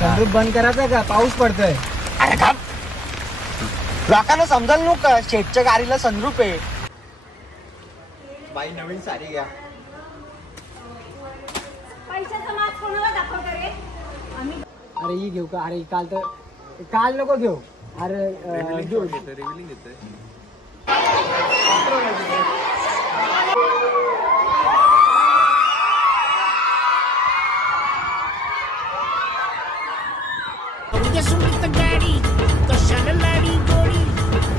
Sunroof बंद करायचा का? पाऊस पडतोय. अरे का लोकांना समजाल नको का? शेटच्या गाडीला सनरूफ आहे. बाई नवीन साडी घ्या. पैशाचा मास कोणाला दाखवतो रे? अरे ही घेऊ का? अरे काल नको घेऊ. अरे रिव्हिलिंग घेतोय. गाडी कशाला लाडी गोडी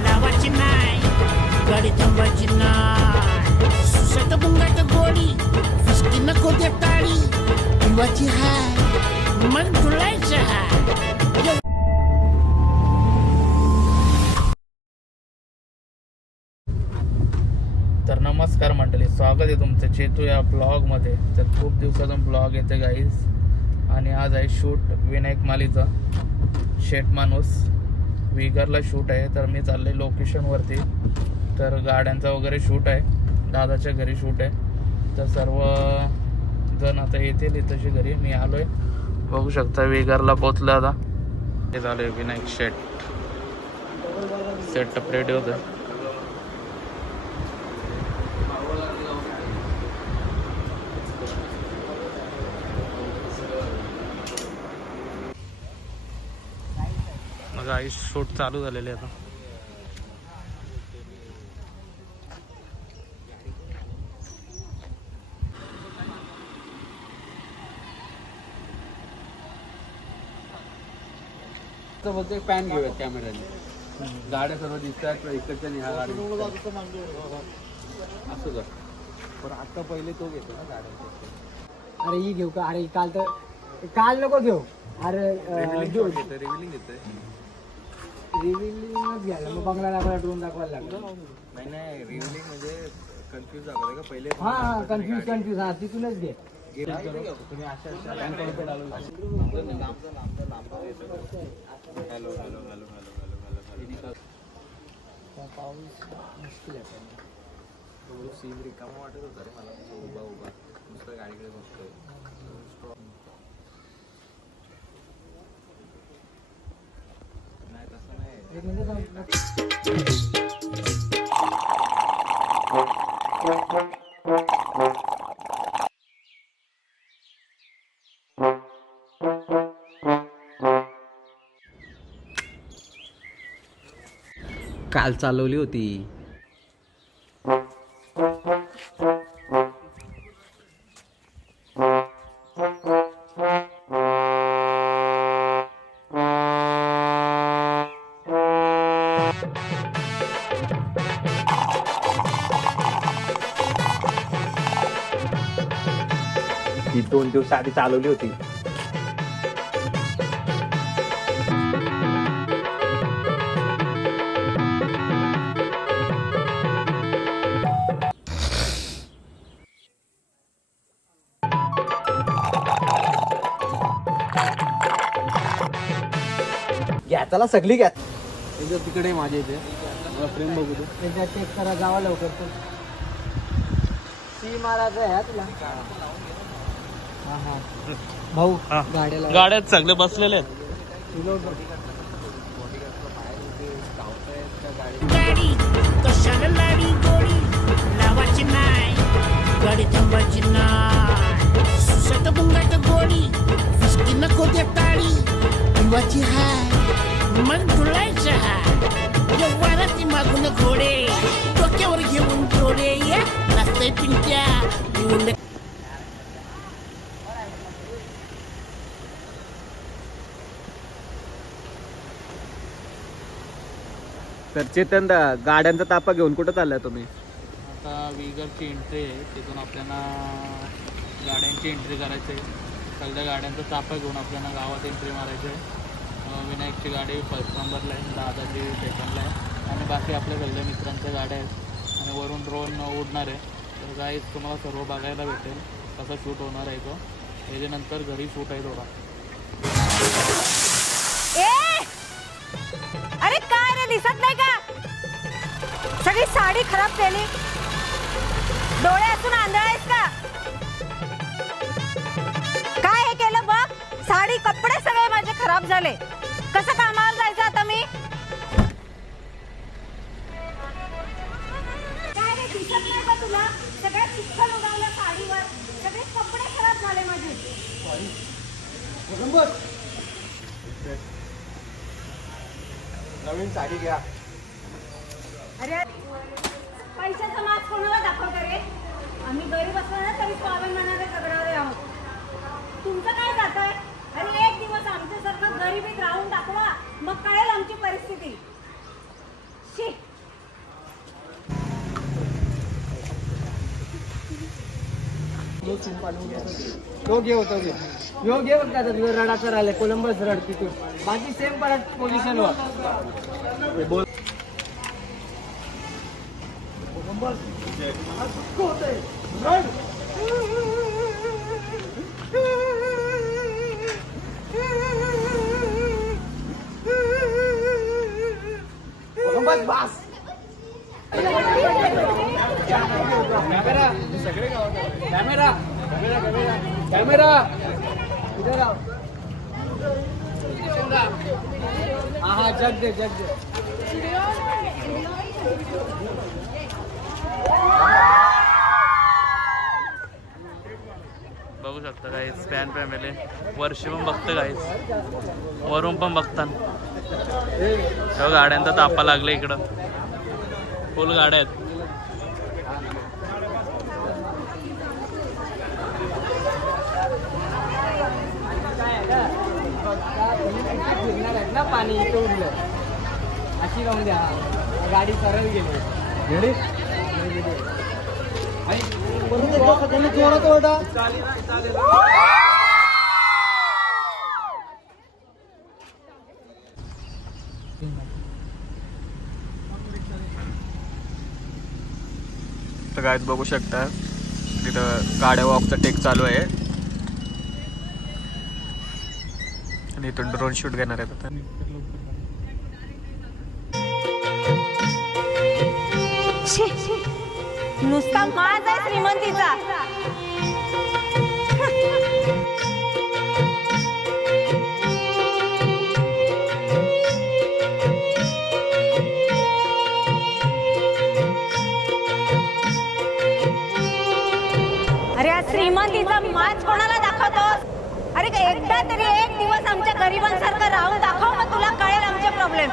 लावायची नाही, गाडी थांबायची नाही. सुसट बुंगाट गोडी फिसकी नको दे ताडी, पिवायची हाय मग डुलायचं हाय. तर नमस्कार मंडळी, स्वागत आहे तुमचं चेतू या ब्लॉगमध्ये. तर खूप दिवसाचा ब्लॉग येते गाईज, आणि आज आहे शूट विनायक मालीचा. शेट माणूस विगरला शूट आहे. तर मी चालले लोकेशनवरती. तर गाड्यांचा वगैरे शूट आहे, दादाच्या घरी शूट आहे. तर सर्व जण आता येतील इथंशी घरी. मी आलो आहे, बघू शकता विगरला पोचलं. आता हे झालं विनायक शेट सेटअप रेडी होतं. मग शूट चालू झालेले आता. बोलते पॅन घेऊयात कॅमेऱ्याने. गाड्या सर्व दिसतात इकडच्या ह्या गाडी असं कर. पण आता पहिले तो घेतो ना गाड्या. अरे ही घेऊ का? अरे काल नको घेऊ. अरे रिव्हिलिंग घेतोय. रिव्हिलिंगच घ्यायला मग बंगला दाखवायला, ड्रोन दाखवायला लागलं. नाही रिव्हिलिंग म्हणजे कन्फ्यूज दाखवते का पहिले? हा कन्फ्यूज. हा तिथूनच घे. तुम्ही अशा hello hello hello hello hello. पाऊस मुश्किल आहे. सीन रिकामा वाटत होता रे मला. उभा उभा नुसतं गाडीकडे बघतोय. नाही तसं नाही. एक मिनिट काल चालवली होती. ही 2 दिवस आधी चालवली होती. घ्या चला सगळी घ्या. तिकडे माझ्या इथे मला फ्रेम बघू दे. एकदा चेक करा, जावा लवकर. ती मारायचं आहे तुला. हा भाऊ गाड्यात सगळे बसलेले आहेत. गाडी कशाला लाडी गोडी लावायची नाही, गाडी थांबायची नाही. सुसट बुंगाट गोडी फिसकी नको दे ताडी, पिवायची हाय मग डुलायचं हाय. वाराती मागून घोडे डोक्यावर घेऊन जोडे रस्ते पिंट्या येऊन. तर चेतन गाड्यांचा तापा घेऊन कुठं चाललाय तुम्ही? आता विगरची एंट्री आहे, तिथून आपल्याला गाड्यांची एंट्री करायची आहे. सगळ्या गाड्यांचा तापा घेऊन आपल्याला गावात एंट्री मारायची आहे. विनायकची गाडी फर्स्ट नंबरला आहे, दादाची सेकंडला आहे, आणि बाकी आपल्या सगळ्या मित्रांच्या गाड्या आहेत. आणि वरून ड्रोन उडणार आहे. तर गाईज तुम्हाला सर्व बघायला भेटेल कसा शूट होणार आहे तो. त्याच्यानंतर घरी शूट आहे थोडा. अरे काय रे, दिसत नाही का? सगळी साडी खराब केली. डोळे असून आंधळा आहेस का? साडी कपडे सगळे माझे खराब झाले. कसं कामाला जायचं आता मी? काय रे दिसत नाही का तुला? सगळ्या चिखल उडवला साडीवर, सगळे कपडे खराब झाले माझे. नवीन साडी घ्या. अरे पैशाचा मास कोणाला दाखवतो रे? आम्ही गरीब असलो ना तरी स्वाभिमानाने जगणारे आहोत. तुमचं काय जात आहे? अरे एक दिवस आमच्यासारखं गरिबीत राहून दाखवा, मग कळेल आमची परिस्थिती. शी. तो घे होतो घे यो घे बघ आता तुझं रडाचं राहिले कोलंबस रड तिथून बाकी सेम परत पोझिशन वर बोल. बस कॅमेरा कॅमेरा इधर आओ. हा जग दे जग दे. बघू शकता गाईस फॅन फॅमिली वर्ष पण बघतं गाईस वरून पण बघताना गाड्यांचा तापा लागला इकडं फुल गाड्या आहेत. फिरणार आहेत ना पाणी इथं उडलं अशी राहून द्या. गाडी सरळ गेली जोरात ओरडा. तर गायत बघू शकता तिथं गाड्या वॉकचा टेक चालू आहे आणि इथून ड्रोन शूट घेणार आहेत आता. नुसता माज आहे श्रीमंतीचा. अरे आज श्रीमंतीचा माज कोणाला दाखवतोस? अरे एकदा तरी एक दिवस आमच्या गरिबांसारखं राहून दाखव, मग तुला कळेल आमचे प्रॉब्लेम.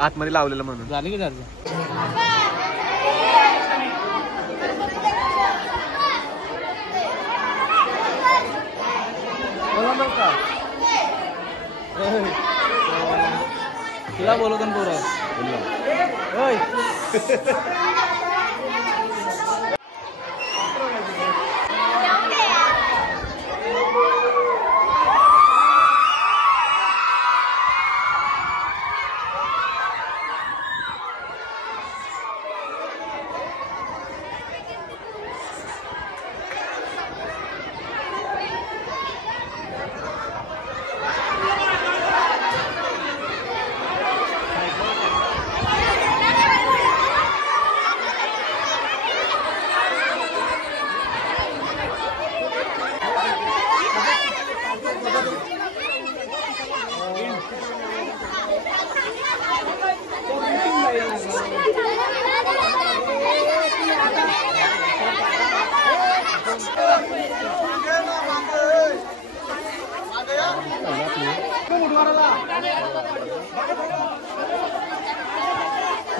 आतमध्ये लावलेलं म्हणून झाली की झाली. तुला बोलतो ना पोरं.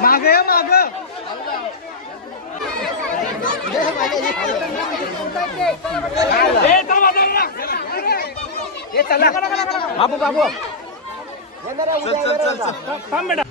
मागे माग बाबू बाबू थांब बेटा.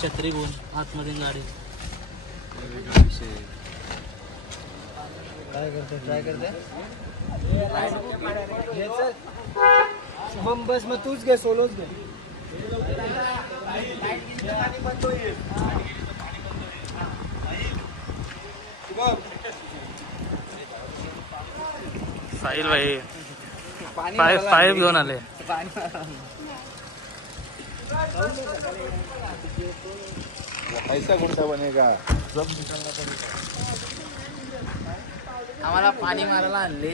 छत्री घेऊन आतमध्ये गाडी ट्राय करते शुभम बस मग तूच घे सोलोच घे साहिल भाई पाईप घेऊन आले ऐसा कोणता बनेगा आम्हाला पाणी मारायला आणले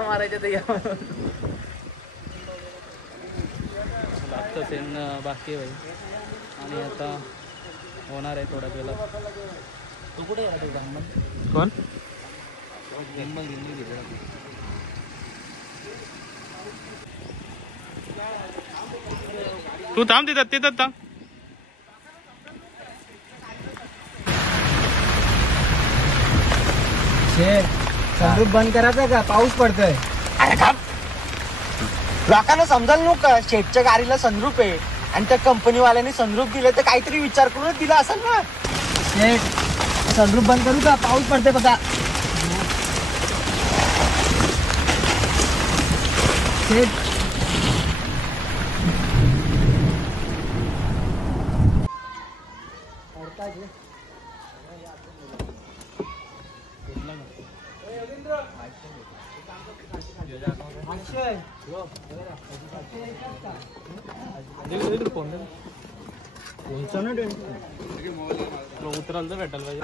मारायचे ते लागतं सेन बाकी आहे भाई आणि आता होणार आहे थोड्या वेळेला तू कुठे आहे ब्राह्मण कोण तू थांब तिथं थांब संदूक बंद करायचा का पाऊस पडतोय लोकांना समजायला नको का शेटच्या गाडीला सनरूप आहे आणि त्या कंपनीवाल्याने सनरूप दिले तर काहीतरी विचार करूनच दिला असेल ना. शेट संदूक बंद करू का पाऊस पडतोय बघा शेट उतराल तर भेटायला पाहिजे.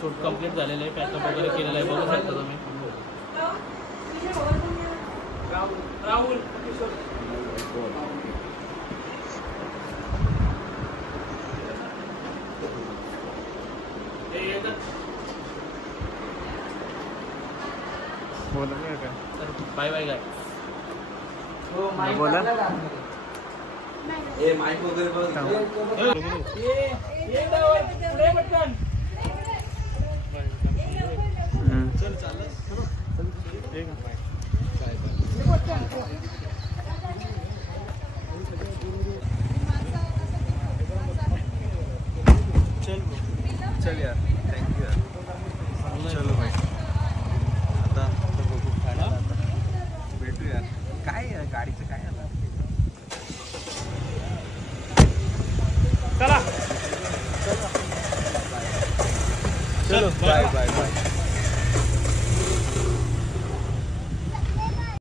शूट कम्प्लीट झालेलं आहे पॅकअप वगैरे केलेलं आहे बघू शकता तुम्ही. राहुल बाय बाय काय बोला माईक वगैरे चल यार थँक्यू यार चलो भाई आता बघू खायला भेटू यार काय गाडीचं काय आता चला चलो बाय बाय बाय